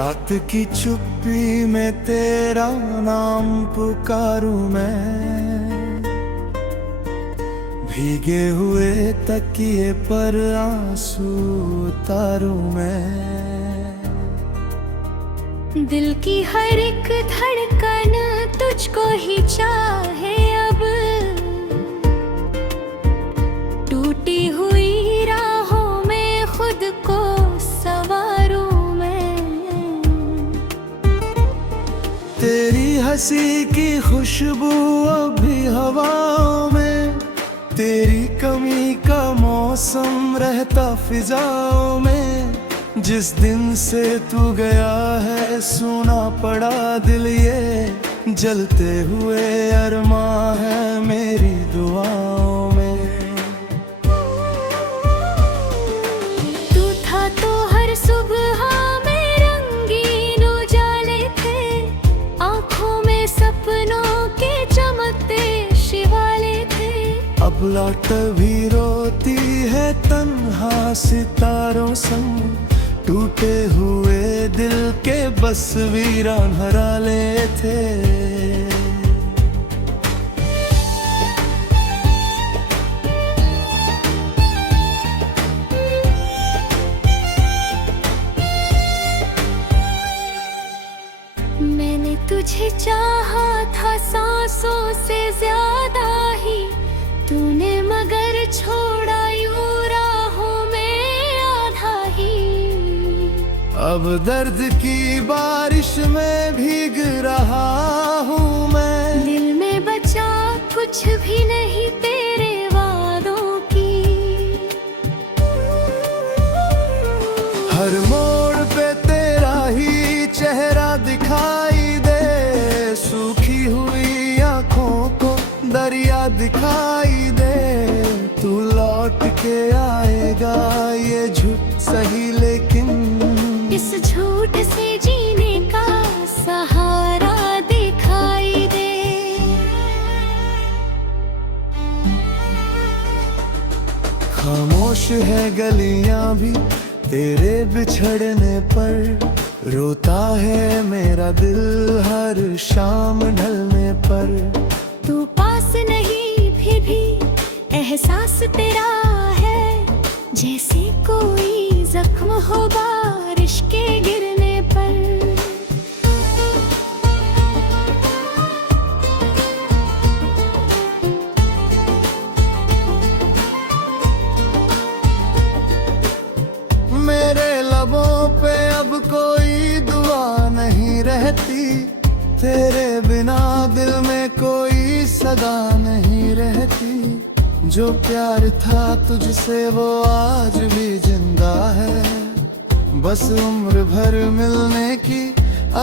रात की चुप्पी में तेरा नाम पुकारूं मैं, भीगे हुए तकिए पर आंसू उतारूं मैं। दिल की हर एक धड़कन तुझको ही चाहे अब, टूटी हुई राहों में खुद को संवारूं मैं। तेरी हंसी की खुशबू अभी हवाओं में, तेरी कमी का मौसम रहता फिजाओं में। जिस दिन से तू गया है सुना पड़ा दिल ये, जलते हुए अरमां है मेरी दुआओं में। तू था तो हर सुबह में रंगीन उजाले थे, आँखों में सपनों के चमकते शिवाले थे। अब लौट भी रोती है तन्हा सितारों संग, टूटे हुए दिल के बस वीरान हराले थे। मैंने तुझे चाहा था सांसों से ज्यादा ही, तूने मगर छोड़ा यूं राहों में आधा ही। अब दर्द की बारिश में भीग रहा हूँ मैं, दिल में बचा कुछ भी नहीं तेरे वादों की। हर मोड़ पे तेरा ही चेहरा दिखाई दे, सूखी हुई आँखों को दरिया दिखाई दे। तू लौट के आएगा ये झूठ सही, लेकिन इस झूठ से जीने का सहारा दिखाई दे। खामोश है गलियां भी तेरे बिछड़ने पर, रोता है मेरा दिल हर शाम ढलने पर। तू पास नहीं फिर भी एहसास तेरा है, जैसे कोई जख्म हो बारिश के गिरने पर। मेरे लबों पे अब कोई दुआ नहीं रहती, तेरे बिना दिल में कोई सदा नहीं रहती। जो प्यार था तुझसे वो आज भी जिंदा है, बस उम्र भर मिलने की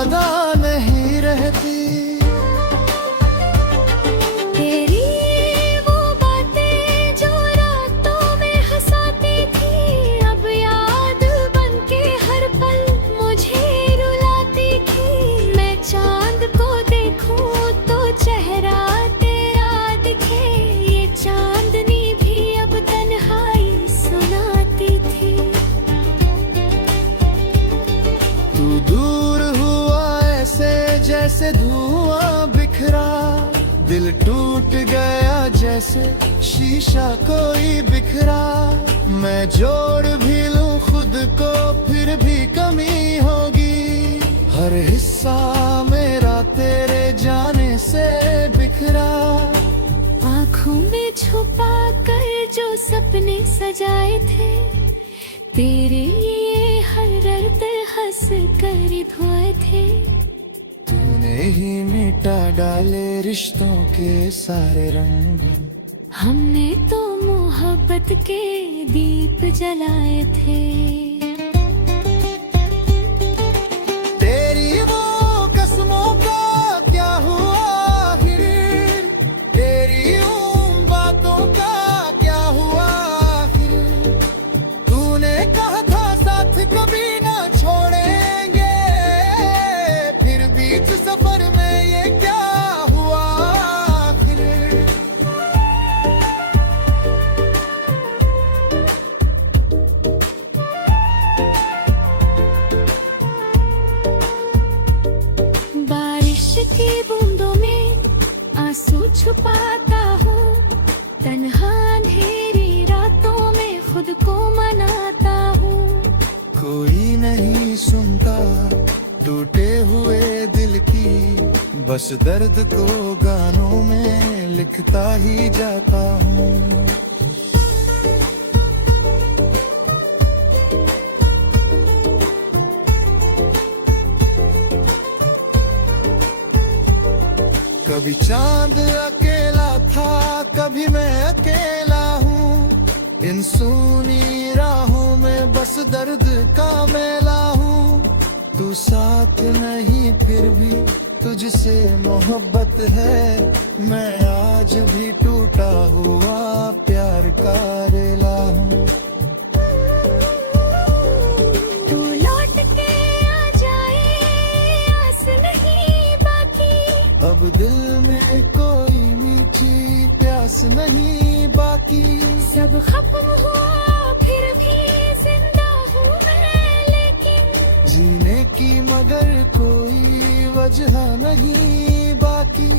अदा नहीं रहती। तेरी वो बातें जो रातों में हंसाती थी, अब याद बनके हर पल मुझे रुलाती थी। मैं चांद को देखूं तो चेहरा तेरा दिखे, ये चांदनी भी अब तन्हाई सुनाती थी। तू दूर हुआ ऐसे जैसे धुआं बिखरा, दिल टूट गया जैसे शीशा कोई बिखरा। मैं जोड़ भी लूं खुद को फिर भी कमी होगी, हर हिस्सा मेरा तेरे जाने से बिखरा। आँखों में छुपा कर जो सपने सजाए थे, तेरे लिए हर दर्द हंस कर धोए थे। तूने ही मिटा डाले रिश्तों के सारे रंग, हमने तो मोहब्बत के दीप जलाए थे। तेरी वो कसमों का क्या हुआ आखिर, तेरी उन बातों का क्या हुआ आखिर। तूने कहा था साथ कभी ना छोड़ेंगे, फिर बीच सफर में ये क्या हुआ आखिर। खुद को मनाता हूँ। कोई नहीं सुनता टूटे हुए दिल की, बस दर्द को गानों में लिखता ही जाता हूँ। कभी चांद अकेला था, कभी मैं अकेला हूँ। इन सूनी राहों में बस दर्द का मेला हूँ। तू साथ नहीं फिर भी तुझसे मोहब्बत है। मैं आज भी टूटा हुआ प्यार का रेला हूँ। तू लौट के आ जाए आस नहीं बाकी। अब दिल में कोई मीठी प्यास नहीं बाकी। सब खत्म हुआ फिर भी जिंदा हूँ मैं, लेकिन जीने की मगर कोई वजह नहीं बाकी।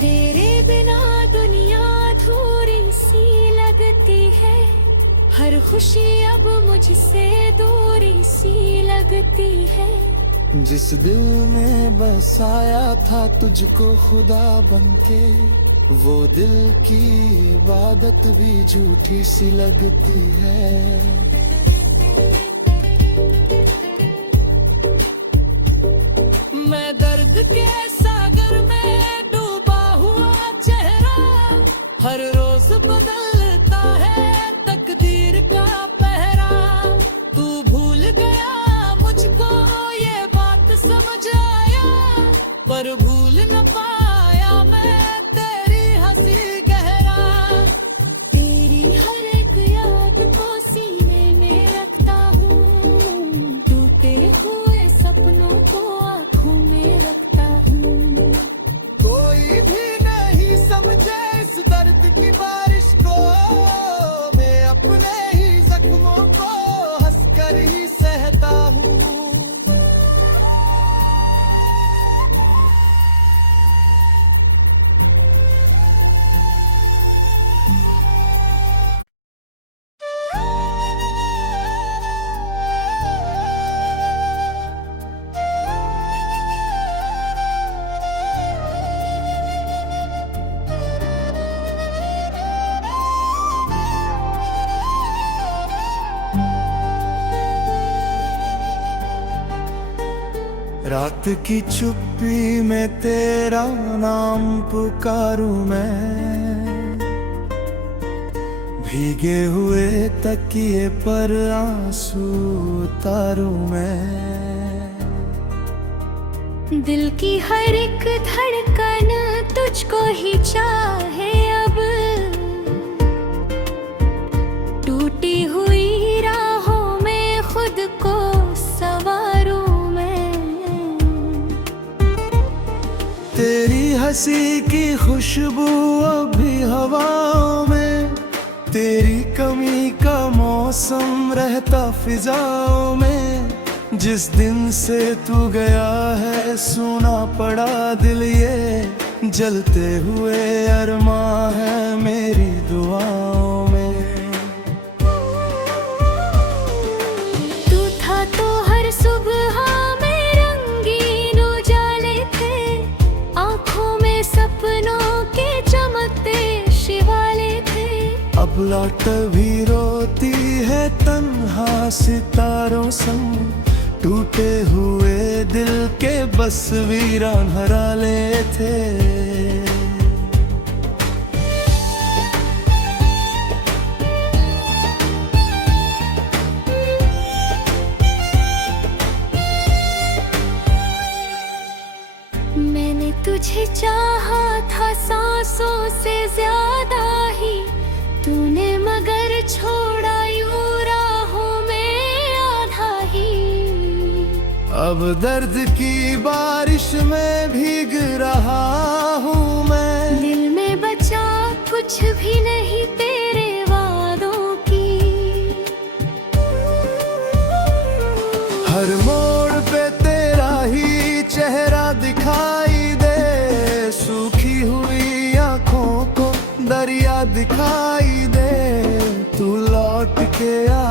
तेरे बिना दुनिया अधूरी सी लगती है। हर खुशी अब मुझसे दूरी सी लगती है। जिस दिल में बसाया था तुझको खुदा बनके, वो दिल की इबादत भी झूठी सी लगती है। मैं दर्द के सागर में डूबा हुआ चेहरा, हर रोज बदलता है तकदीर का पहरा। तू भूल गया मुझको ये बात समझ आया, पर भूल न पाया मैं तेरी हंसी गहरा। तेरी हर एक याद को सीने में रखता हूँ। टूटे हुए सपनों को आँखों में रखता हूँ। कोई भी नहीं समझे इस दर्द की बारिश को, मैं अपने ही जख्मों को हंसकर ही सहता हूँ। रात की चुप्पी में तेरा नाम पुकारूं मैं, भीगे हुए तकिए पर आंसू उतारूं मैं। दिल की हर एक धड़कन तुझको ही चाहे अब। टूटी हुई राहों में खुद को संवारूं मैं। तेरी हंसी की खुशबू अभी हवाओं में, तेरी कमी का मौसम रहता फिजाओं में। जिस दिन से तू गया है सुना पड़ा दिल ये, जलते हुए अरमां है मेरी दुआओं में। तू था तो हर सुबह में रंगीन उजाले थे। आँखों में सपनों के चमकते शिवाले थे। अब लौट भी रोती है तन्हा सितारों संग, टूटे हुए दिल के बस वीरान हरा ले थे। मैंने तुझे चाहा था सांसों से ज्यादा ही, तूने मगर छोड़ा यूं राहों में आधा ही। अब दर्द की बारिश में भीग रहा हूँ मैं। दिल में बचा कुछ भी नहीं तेरे वादों की। हर मोड़ पे तेरा ही चेहरा दिखाई दे, सूखी हुई आंखों को दरिया दिखाई दे। तू लौट के आ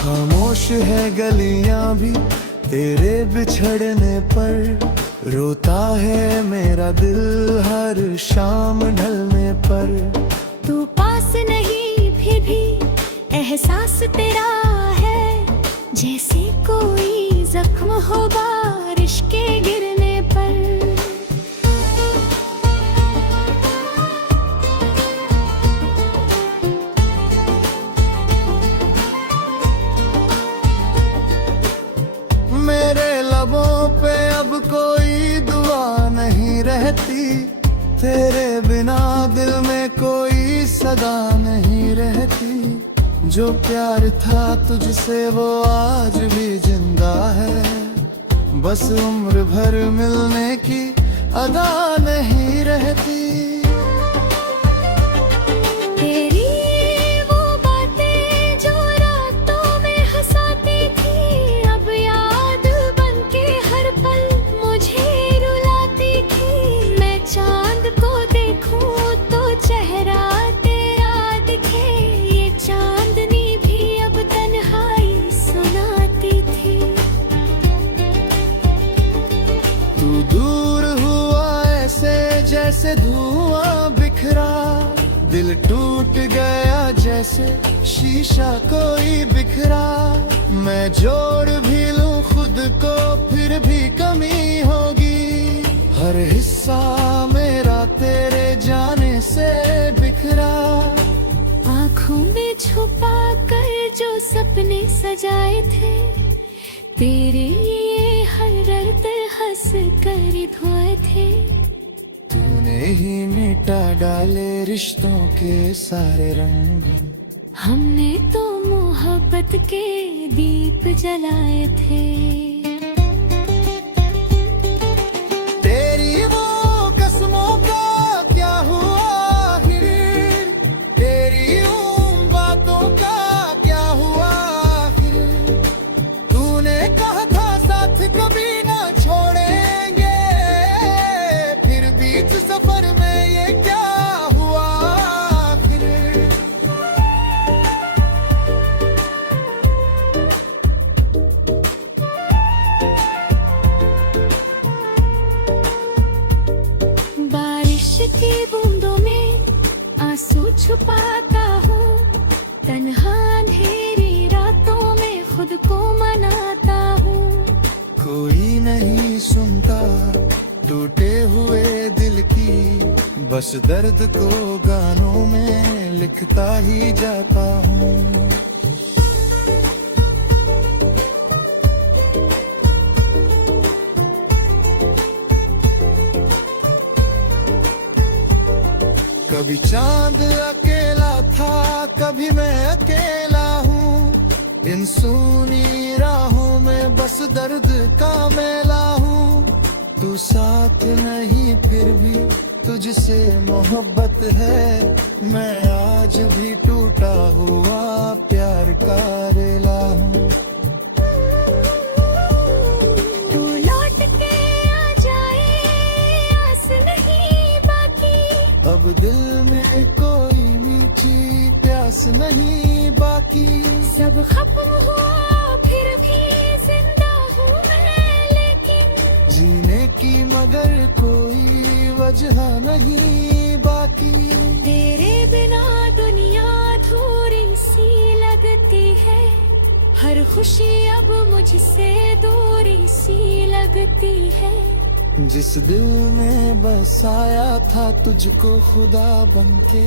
खामोश है गलियां भी तेरे बिछड़ने पर, रोता है मेरा दिल हर शाम ढलने पर। तू पास नहीं फिर भी एहसास तेरा है, जैसे कोई जख्म हो बारिश के गिरने पर। मेरे लबों पे अब कोई दुआ नहीं रहती, तेरे बिना दिल में कोई सदा नहीं रहती। जो प्यार था तुझसे वो आज भी जिंदा है, बस उम्र भर मिलने की अदा नहीं रहती। तेरी वो बातें जो रातों में हंसाती थी, अब याद बनके हर पल मुझे रुलाती थी। मैं चांद को देखूं तो चेहरा तेरा दिखे, ये चांदनी भी अब तन्हाई सुनाती थी। तू दूर हुआ ऐसे जैसे धुआं बिखरा, दिल टूट गया जैसे शीशा कोई बिखरा। मैं जोड़ भी लूं खुद को फिर भी कमी होगी, हर हिस्सा मेरा तेरे जाने से बिखरा। आँखों में छुपा कर जो सपने सजाए थे, तेरे लिए हर दर्द हंस कर धोए थे। तूने ही मिटा डाले रिश्तों के सारे रंग, हमने तो मोहब्बत के दीप जलाए थे। तेरी वो कसमों का क्या हुआ आखिर, तेरी उन बातों का क्या हुआ आखिर। तूने कहा था साथ कभी ना छोड़ेंगे, फिर बीच सफर में ये क्या हुआ आखिर। बारिश की बूंदों में आंसू छुपाता हूँ, तन्हा अंधेरी रातों में खुद को मनाता हूँ। कोई नहीं सुनता टूटे हुए दिल की, बस दर्द को गानों में लिखता ही जाता हूँ। कभी चांद अकेला था कभी मैं अकेला हूँ, इन सूनी राहों में बस दर्द का मेला हूँ। तू साथ नहीं फिर भी तुझसे मोहब्बत है, मैं आज भी टूटा हुआ प्यार का रेला हूँ। तू लौट के आ जाए आस नहीं बाकी, अब दिल में कोई मीठी प्यास नहीं बाकी। सब खत्म हुआ फिर भी जिंदा हूँ मैं, लेकिन जीने की मगर कोई वजह नहीं बाकी। तेरे बिना दुनिया अधूरी सी लगती है, हर खुशी अब मुझसे दूरी सी लगती है। जिस दिल में बसाया था तुझको खुदा बनके,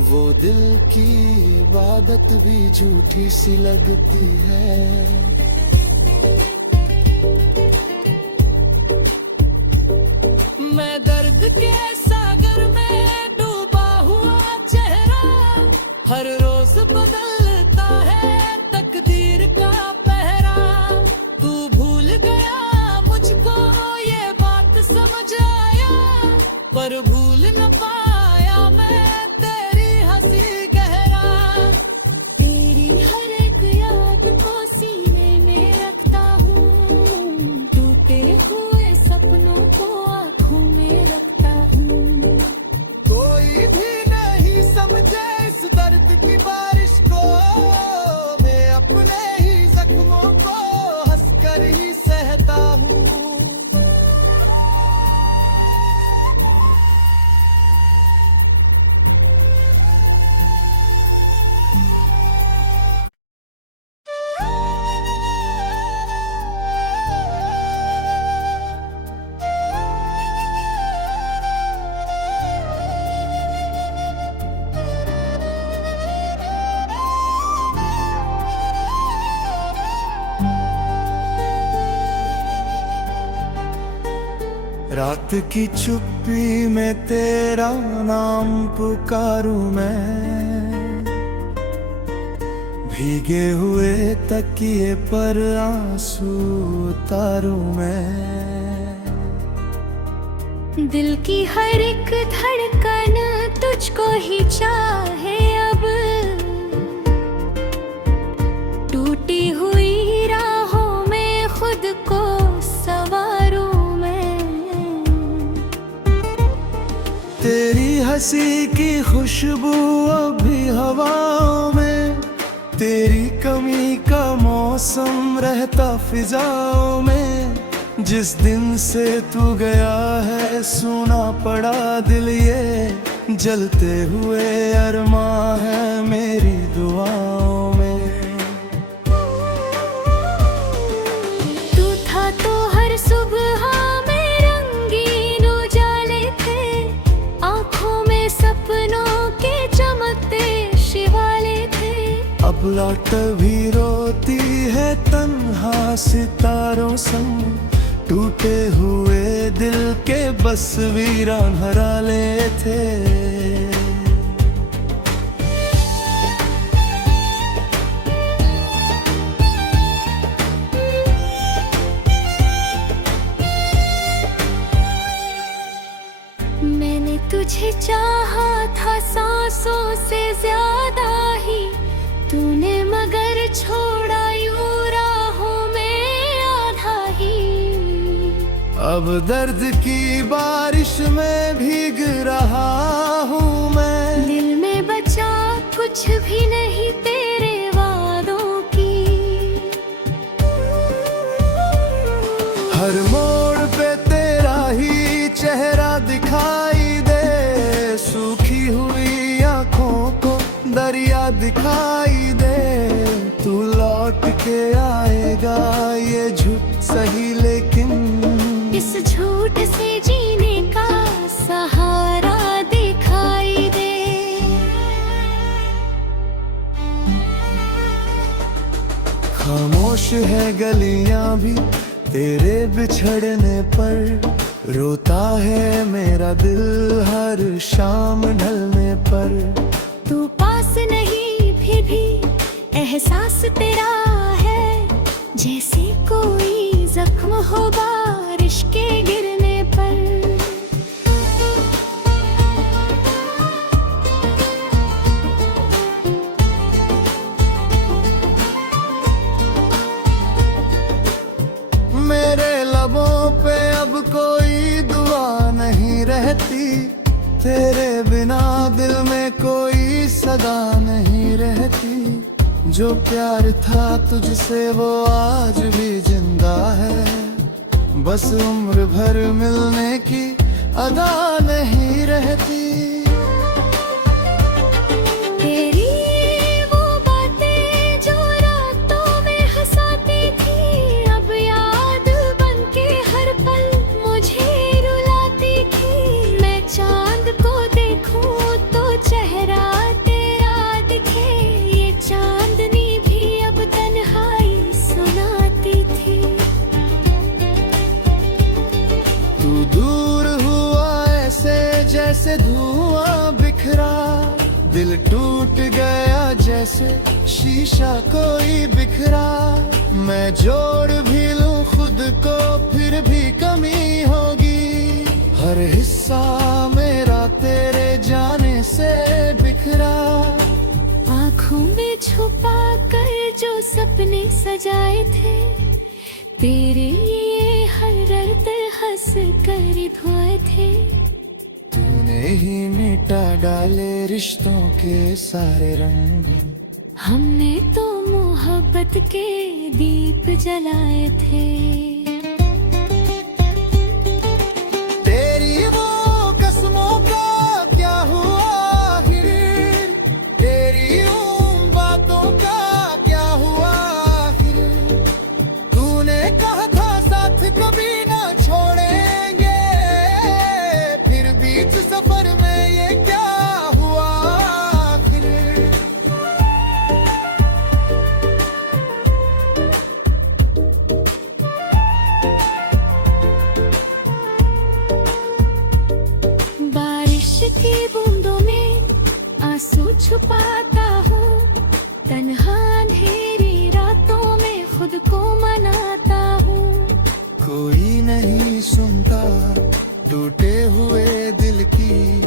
वो दिल की इबादत भी झूठी सी लगती है। मैं दर्द के सागर में डूबा हुआ चेहरा, हर रोज बदलता है तकदीर का पहरा। तू भूल गया मुझको ये बात समझ आया, पर भूल न पाया मैं तेरी हंसी गहरा। तेरी हर एक याद को सीने में रात की चुप्पी में तेरा नाम पुकारूं मैं, भीगे हुए तकिए पर आंसू उतारूं मैं। दिल की हर एक धड़कन तुझको ही चाहे अब, टूटी हुई राहों में खुद को संवारूं मैं। तेरी हंसी की खुशबू अभी हवाओं में, तेरी कमी का मौसम रहता फिजाओं में। जिस दिन से तू गया है सुना पड़ा दिल ये, जलते हुए अरमां है मेरी दुआओं में। तू था तो हर सुबह में रंगीन उजाले थे, आंखों में सपनों के चमकते शिवाले थे। अब लौट भी रोती है तन्हा सितारों संग, टूटे हुए दिल के बस वीरान हराले थे। मैंने तुझे चाहा था सांसों से ज्यादा ही, तूने मगर छोड़ा यूं राहों में आधा ही। अब दर्द की बारिश में भीग रहा हूँ मैं, दिल में बचा कुछ भी नहीं तेरे वादों की। हर मोड़ पे तेरा ही चेहरा दिखाई दे, सूखी हुई आंखों को दरिया दिखाई दे। तू लौट के आएगा ये झूठ सही, लेकिन इस झूठ से जीने का सहारा दिखाई दे। खामोश है गलियां भी तेरे बिछड़ने पर, रोता है मेरा दिल हर शाम ढलने पर। तू पास नहीं फिर भी एहसास तेरा है, जैसे कोई जख्म हो बारिश के गिरने पर। मेरे लबों पे अब कोई दुआ नहीं रहती, तेरे बिना दिल में कोई सदा नहीं रहती। जो प्यार था तुझसे वो आज भी जिंदा है, बस उम्र भर मिलने की अदा नहीं रहती। तेरी वो बातें जो रातों में हंसाती थी, अब याद बनके हर पल मुझे रुलाती थी। मैं चांद को देखूं तो चेहरा तेरा दिखे, ये चांदनी भी अब तन्हाई सुनाती थी। तू दूर हुआ ऐसे जैसे धुआं बिखरा, दिल टूट गया जैसे शीशा कोई बिखरा। मैं जोड़ भी लूं खुद को फिर भी कमी होगी, हर हिस्सा मेरा तेरे जाने से बिखरा। आँखों में छुपा कर जो सपने सजाए थे, तेरे लिए हर दर्द हंस कर धोए थे। तूने ही मिटा डाले रिश्तों के सारे रंग, हमने तो मोहब्बत के दीप जलाए थे। तेरी वो कसमों का क्या हुआ आखिर, तेरी उन बातों का क्या हुआ आखिर। तूने कहा था साथ कभी ना छोड़ेंगे, फिर बीच सफर में ये क्या हुआ आखिर। खुद को मनाता हूँ। कोई नहीं सुनता टूटे हुए दिल की,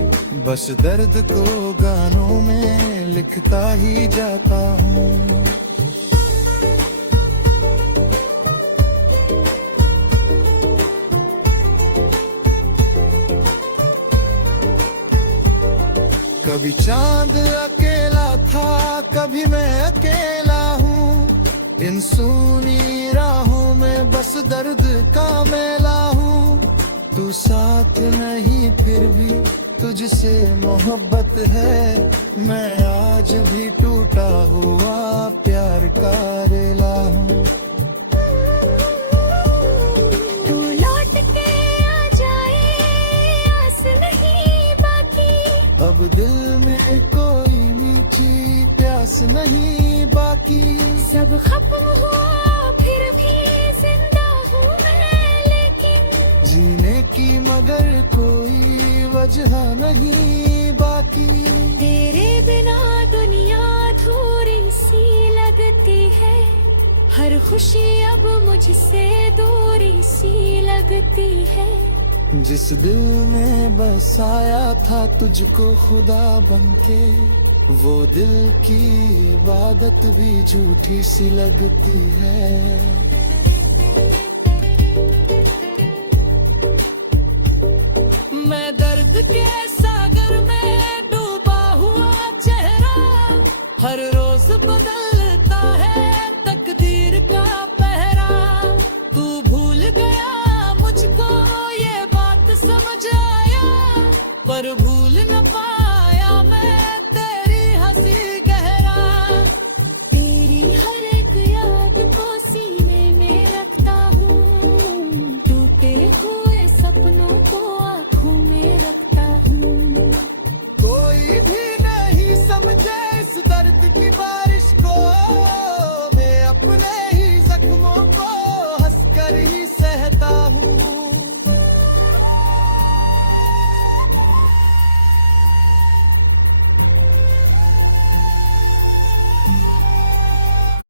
बस दर्द को गानों में लिखता ही जाता हूँ। कभी चांद अकेला था, कभी मैं अकेला हूँ। इन सूनी राहों में बस दर्द का मेला हूँ। तू साथ नहीं फिर भी तुझसे मोहब्बत है। मैं आज भी टूटा हुआ प्यार का रेला हूँ। तू लौट के आ जाए, आस नहीं बाकी। अब दिल में कोई मीठी प्यास नहीं बाकी। सब खत्म हुआ फिर भी जिंदा हूँ मैं, लेकिन जीने की मगर कोई वजह नहीं बाकी। तेरे बिना दुनिया अधूरी सी लगती है। हर खुशी अब मुझसे दूरी सी लगती है। जिस दिल में बसाया था तुझको खुदा बनके, वो दिल की इबादत भी झूठी सी लगती है।